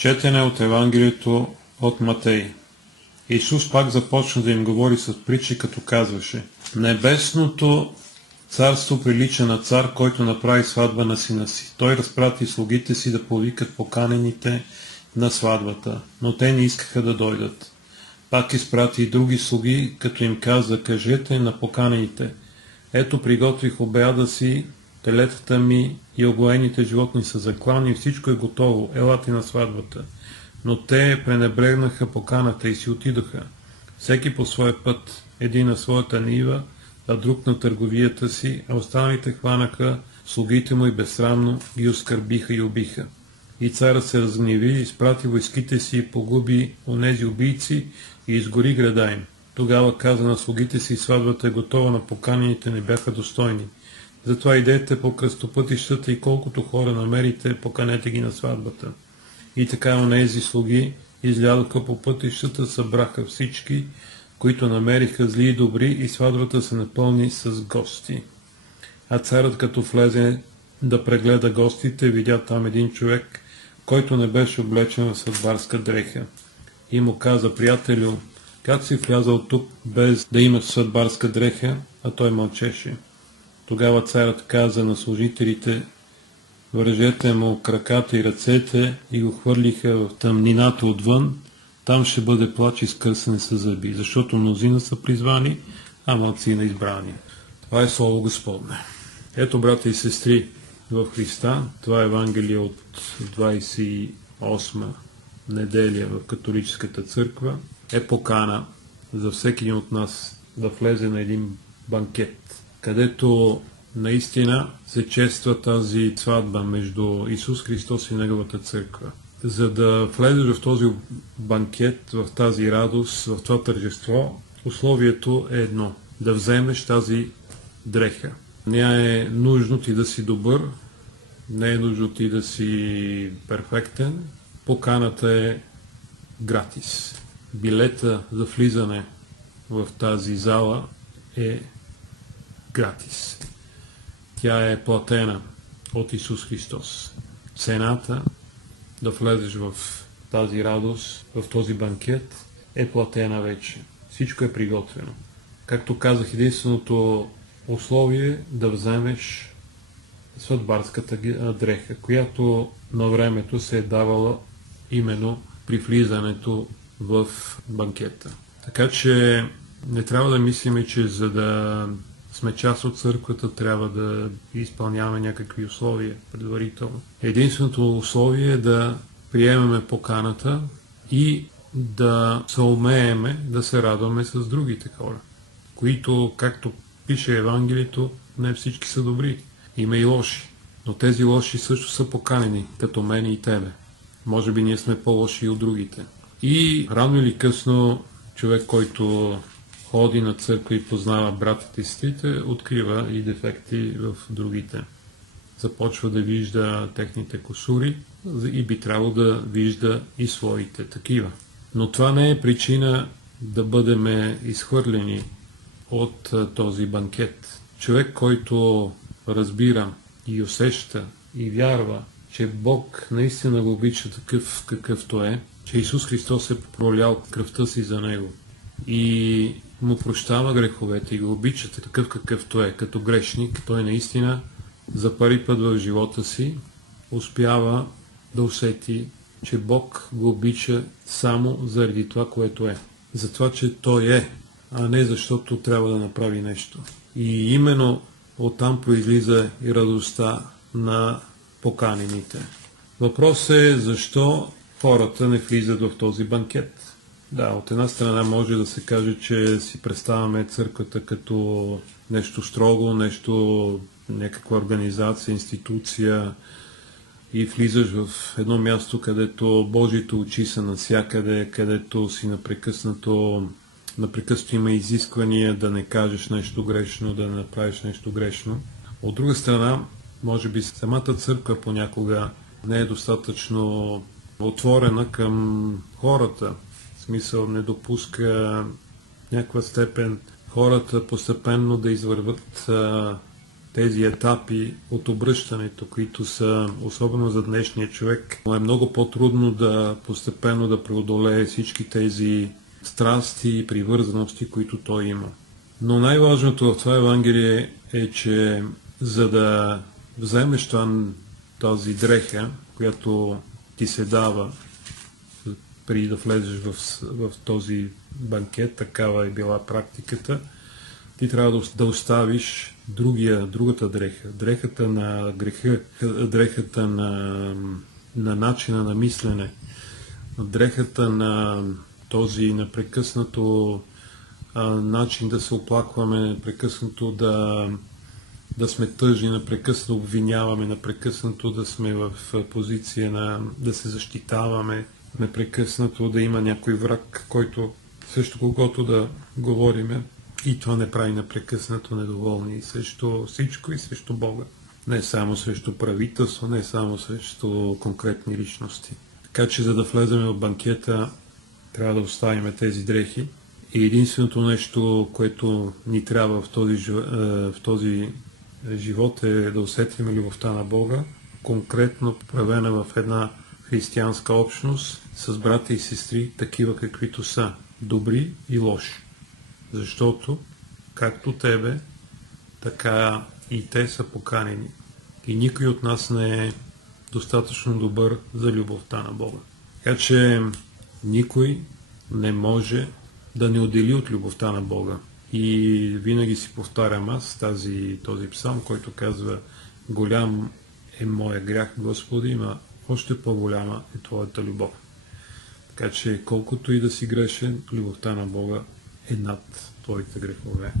Четене от Евангелието от Матей. Исус пак започна да им говори с притчи, като казваше: Небесното царство прилича на цар, който направи сватба на сина си. Той разпрати слугите си да повикат поканените на сватбата, но те не искаха да дойдат. Пак изпрати и други слуги, като им каза: кажете на поканените: ето, приготвих обяда си, телетата ми и огоените животни са заклани, всичко е готово, елате на сватбата. Но те пренебрегнаха поканата и си отидоха, всеки по своя път, един на своята нива, а друг на търговията си, а останалите хванаха слугите му и безсрамно ги оскърбиха и убиха. И царът се разгневи, изпрати войските си и погуби онези убийци и изгори града им. Тогава каза на слугите си: сватбата е готова, на поканените не бяха достойни. Затова идете по кръстопътищата и колкото хора намерите, поканете ги на сватбата. И така онези слуги излязоха по пътищата, събраха всички, които намериха, зли и добри, и сватбата се напълни с гости. А царът, като влезе да прегледа гостите, видя там един човек, който не беше облечен в сватбарска дреха. И му каза: приятелю, как си влязал тук без да имаш сватбарска дреха? А той мълчеше. Тогава царът каза на служителите: вържете му краката и ръцете, и го хвърлиха в тъмнината отвън. Там ще бъде плач и скърсане с зъби, защото мнозина са призвани, а малцина избрани. Това е Слово Господне. Ето, брата и сестри в Христа, това е Евангелие от 28 неделя в католическата църква, е покана за всеки един от нас да влезе на един банкет, където наистина се чества тази сватба между Исус Христос и Неговата църква. За да влезеш в този банкет, в тази радост, в това тържество, условието е едно – да вземеш тази дреха. Не е нужно ти да си добър, не е нужно ти да си перфектен. Поканата е гратис. Билета за влизане в тази зала е гратис. Тя е платена от Исус Христос. Цената да влезеш в тази радост, в този банкет, е платена вече. Всичко е приготвено. Както казах, единственото условие е да вземеш сватбарската дреха, която на времето се е давала именно при влизането в банкета. Така че не трябва да мислиме, че за да сме част от църквата трябва да изпълняваме някакви условия предварително. Единственото условие е да приемеме поканата и да съумееме да се радваме с другите хора, които, както пише Евангелието, не всички са добри. Има и лоши, но тези лоши също са поканени, като мен и тебе. Може би ние сме по-лоши и от другите. И рано или късно човек, който ходи на църква и познава братите и сестрите, открива и дефекти в другите. Започва да вижда техните кусури и би трябвало да вижда и своите такива. Но това не е причина да бъдем изхвърлени от този банкет. Човек, който разбира и усеща и вярва, че Бог наистина го обича такъв какъвто е, че Исус Христос е пролял кръвта си за него и му прощава греховете и го обича такъв какъвто е, като грешник, той наистина за първи път в живота си успява да усети, че Бог го обича само заради това, което е. За това, че той е, а не защото трябва да направи нещо. И именно оттам произлиза и радостта на поканените. Въпросът е защо хората не влизат в този банкет. Да, от една страна може да се каже, че си представяме църквата като нещо строго, нещо, някаква организация, институция, и влизаш в едно място, където Божиите очи са навсякъде, където си непрекъснато има изисквания да не кажеш нещо грешно, да не направиш нещо грешно. От друга страна, може би самата църква понякога не е достатъчно отворена към хората. В смисъл, не допуска някаква степен хората постепенно да извърват тези етапи от обръщането, които са, особено за днешния човек, е много по-трудно да постепенно да преодолее всички тези страсти и привързаности, които той има. Но най-важното в това Евангелие е, че за да вземеш тази дреха, която ти се дава преди да влезеш в този банкет, такава е била практиката, ти трябва да оставиш другата дреха, дрехата на греха, дрехата на начина на мислене, дрехата на този непрекъснато начин да се оплакваме, непрекъснато да сме тъжни, непрекъснато обвиняваме, непрекъснато да сме в позиция да се защитаваме, непрекъснато да има някой враг, който срещу когото да говориме, и това не прави непрекъснато недоволни срещу всичко и срещу Бога. Не само срещу правителство, не само срещу конкретни личности. Така че за да влезем в банкета, трябва да оставим тези дрехи. И единственото нещо, което ни трябва в този живот е да усетим любовта на Бога, конкретно проявена в една християнска общност с брата и сестри, такива каквито са, добри и лоши. Защото, както тебе, така и те са поканени. И никой от нас не е достатъчно добър за любовта на Бога. Така че никой не може да не отдели от любовта на Бога. И винаги си повтарям аз този псалм, който казва: голям е моя грях, Господи, но още по-голяма е Твоята любов. Така че колкото и да си грешен, любовта на Бога е над твоите грехове.